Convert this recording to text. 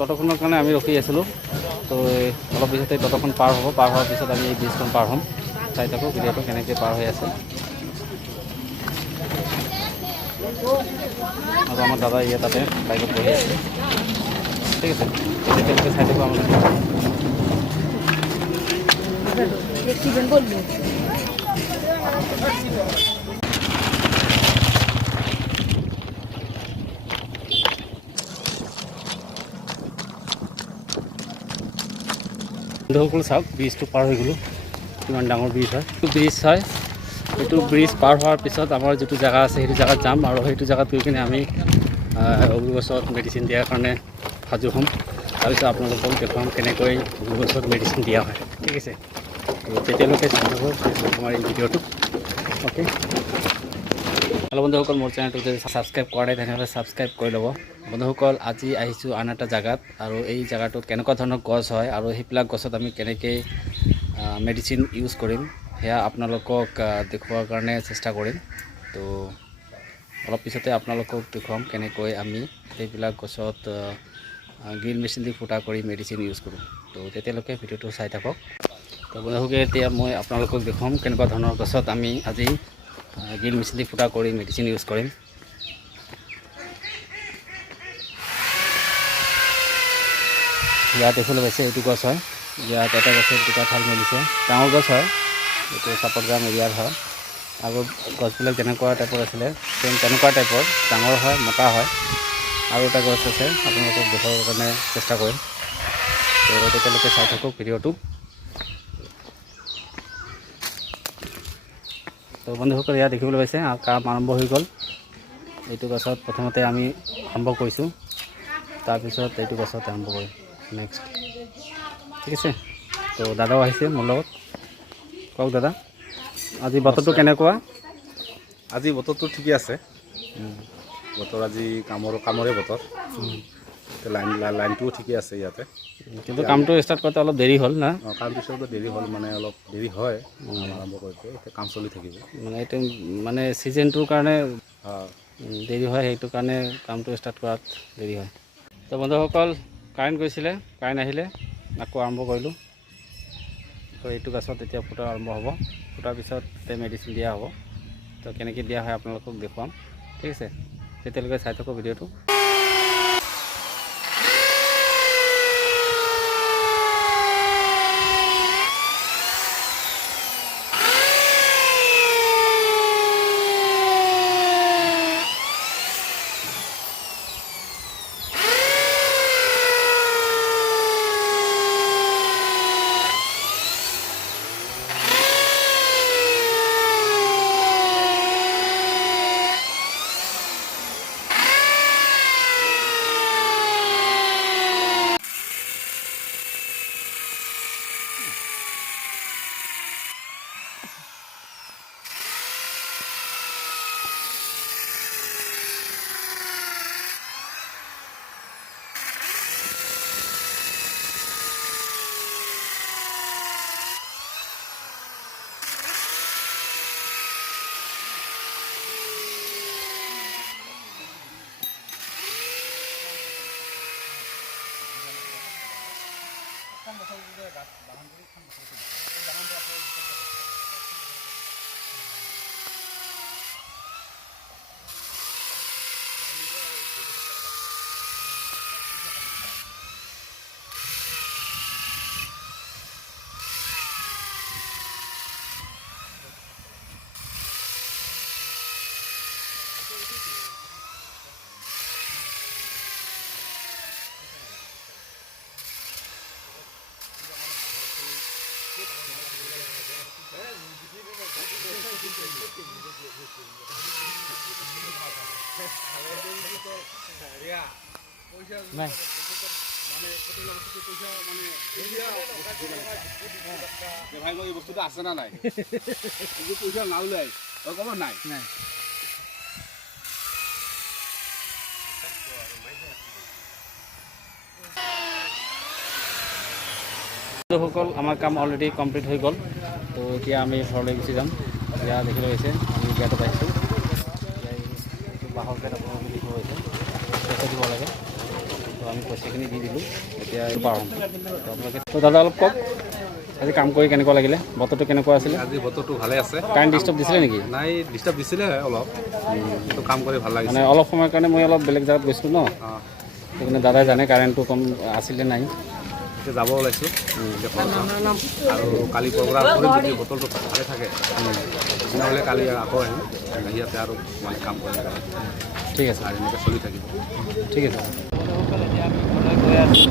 ততক্ষণৰ কাৰণে আমি ৰখি আছিলোঁ। তো অলপ পিছতে ততক্ষণ পাৰ হ'ব, পাৰ হোৱাৰ পিছত আমি এই ব্ৰিজখন পাৰ হ'ম। চাই থাকোঁ ভিডিঅ'টো কেনেকৈ পাৰ হৈ আছে। আৰু আমাৰ দাদা ইয়ে তাতে বাইকত বহি আছে, ঠিক আছে। তেতিয়ালৈকে চাই থাকোঁ আমাক। বন্ধুসকল চাওক, ব্ৰিজটো পাৰ হৈ গ'লোঁ। কিমান ডাঙৰ ব্ৰিজ হয়, এইটো ব্ৰিজ হয়। এইটো ব্ৰিজ পাৰ হোৱাৰ পিছত আমাৰ যিটো জেগা আছে সেইটো জেগাত যাম, আৰু সেইটো জেগাত গৈ কিনে আমি অগ্নি গছত মেডিচিন দিয়াৰ কাৰণে সাজু হ'ম। তাৰপিছত আপোনালোকক দেখুৱাম কেনেকৈ অগ্নি গছত মেডিচিন দিয়া হয়, ঠিক আছে। তেতিয়ালৈকে চাই থাকক আমাৰ এই ভিডিঅ'টো, অ'কে। হেল্ল' বন্ধুসকল, মোৰ চেনেলটো যদি ছাবস্ক্ৰাইব কৰা নাই তেনেহ'লে ছাবস্ক্ৰাইব কৰি ল'ব। বন্ধুসকল, আজি আহিছোঁ আন এটা জেগাত, আৰু এই জেগাটোত কেনেকুৱা ধৰণৰ গছ হয় আৰু সেইবিলাক গছত আমি কেনেকৈ মেডিচিন ইউজ কৰিম সেয়া আপোনালোকক দেখুওৱাৰ কাৰণে চেষ্টা কৰিম। তো অলপ পিছতে আপোনালোকক দেখুৱাম কেনেকৈ আমি সেইবিলাক গছত গ্ৰীণ মেচিন দি ফুটা কৰি মেডিচিন ইউজ কৰোঁ। তো তেতিয়ালৈকে ভিডিঅ'টো চাই থাকক। তো বন্ধুসকল, এতিয়া মই আপোনালোকক দেখুৱাম কেনেকুৱা ধৰণৰ গছত আমি আজি গ্ৰীণ মেচিন দি ফুটা কৰি মেডিচিন ইউজ কৰিম। ইয়াত দেখিবলৈ পাইছে এইটো গছ হয়। ইয়াত এটা গছত দুটা ঠাল মেলিছে, ডাঙৰ গছ হয়, এইটো চাপৰগ্ৰাম এৰিয়াৰ হয়। আৰু গছবিলাক যেনেকুৱা টাইপৰ আছিলে চেম তেনেকুৱা টাইপৰ, ডাঙৰ হয়, মোটা হয়। আৰু এটা গছ আছে, আপোনালোকক দেখুৱাবৰ কাৰণে চেষ্টা কৰিম। তো তেতিয়ালৈকে চাই থাকক ভিডিঅ'টো। তো বন্ধুসকল, ইয়াত দেখিবলৈ পাইছে কাম আৰম্ভ হৈ গ'ল। এইটো গছত প্ৰথমতে আমি আৰম্ভ কৰিছোঁ, তাৰপিছত এইটো গছত আৰম্ভ কৰিম নেক্সট, ঠিক আছে। তো দাদাও আহিছে মোৰ লগত। কওক দাদা, আজি বতৰটো কেনেকুৱা? আজি বতৰটো ঠিকে আছে। বতৰ আজি কামৰে বতৰ। লাইনটোও ঠিকে আছে ইয়াতে, কিন্তু কামটো ষ্টাৰ্ট কৰোঁতে অলপ দেৰি হ'ল না? কামটো ষ্টাৰ্ট দেৰি হ'ল, মানে অলপ দেৰি হয় আৰম্ভ কৰোঁতে। এতিয়া কাম চলি থাকিব, মানে এইটো মানে ছিজনটোৰ কাৰণে অঁ দেৰি হয়, সেইটো কাৰণে কামটো ষ্টাৰ্ট কৰাত দেৰি হয়। তো বন্ধুসকল, কাৰেণ্ট গৈছিলে, কাৰেণ্ট আহিলে, আকৌ আৰম্ভ কৰিলোঁ। তো এইটো গছত এতিয়া ফুটা আৰম্ভ হ'ব, ফুটাৰ পিছত মেডিচিন দিয়া হ'ব। তো কেনেকৈ দিয়া হয় আপোনালোকক দেখুৱাম, ঠিক আছে। তেতিয়ালৈকে চাই থাকক ভিডিঅ'টো। নাই ভাই এই বস্তুটো আছে না নাই? পইচা না ওলাই কব নাই নাই। সকল, আমাৰ কাম অলৰেডি কমপ্লিট হৈ গ'ল। তো এতিয়া আমি ঘৰলৈ গুচি যাম। এতিয়া দেখিব গৈছে আমি গেটত আহিছোঁ। এতিয়া এইটো বাঁহৰ গেট আপোনালোকে দেখিব গৈছে, পইচা দিব লাগে। তো আমি পইচাখিনি দি দিলোঁ, এতিয়া এইটো পাৰ হ'ম। তো আপোনালোকে তো দাদা অলপ কওক, আজি কাম কৰি কেনেকুৱা লাগিলে, বতৰটো কেনেকুৱা আছিলে? আজি বতৰটো ভালে আছে। কাৰেণ্ট ডিষ্টাৰ্ব দিছিলে নেকি? নাই, ডিষ্টাৰ্ব দিছিলে অলপ, কিন্তু কাম কৰি ভাল লাগিছে। মানে অলপ সময়ৰ কাৰণে মই অলপ বেলেগ জেগাত গৈছিলোঁ ন, অঁ, সেইকাৰণে দাদাই জানে কাৰেণ্টটো কম আছিলে নাই। এতিয়া যাব ওলাইছোঁ আৰু কালি প্ৰগ্ৰাম কৰিম যদি বতৰটো ভালে থাকে, তেনেহ'লে কালি আকৌ আহিম, ইয়াতে আৰু মানে কাম কৰিম ঠিক আছে, আৰু এনেকৈ চলি থাকিব। ঠিক আছে। গৈ আছোঁ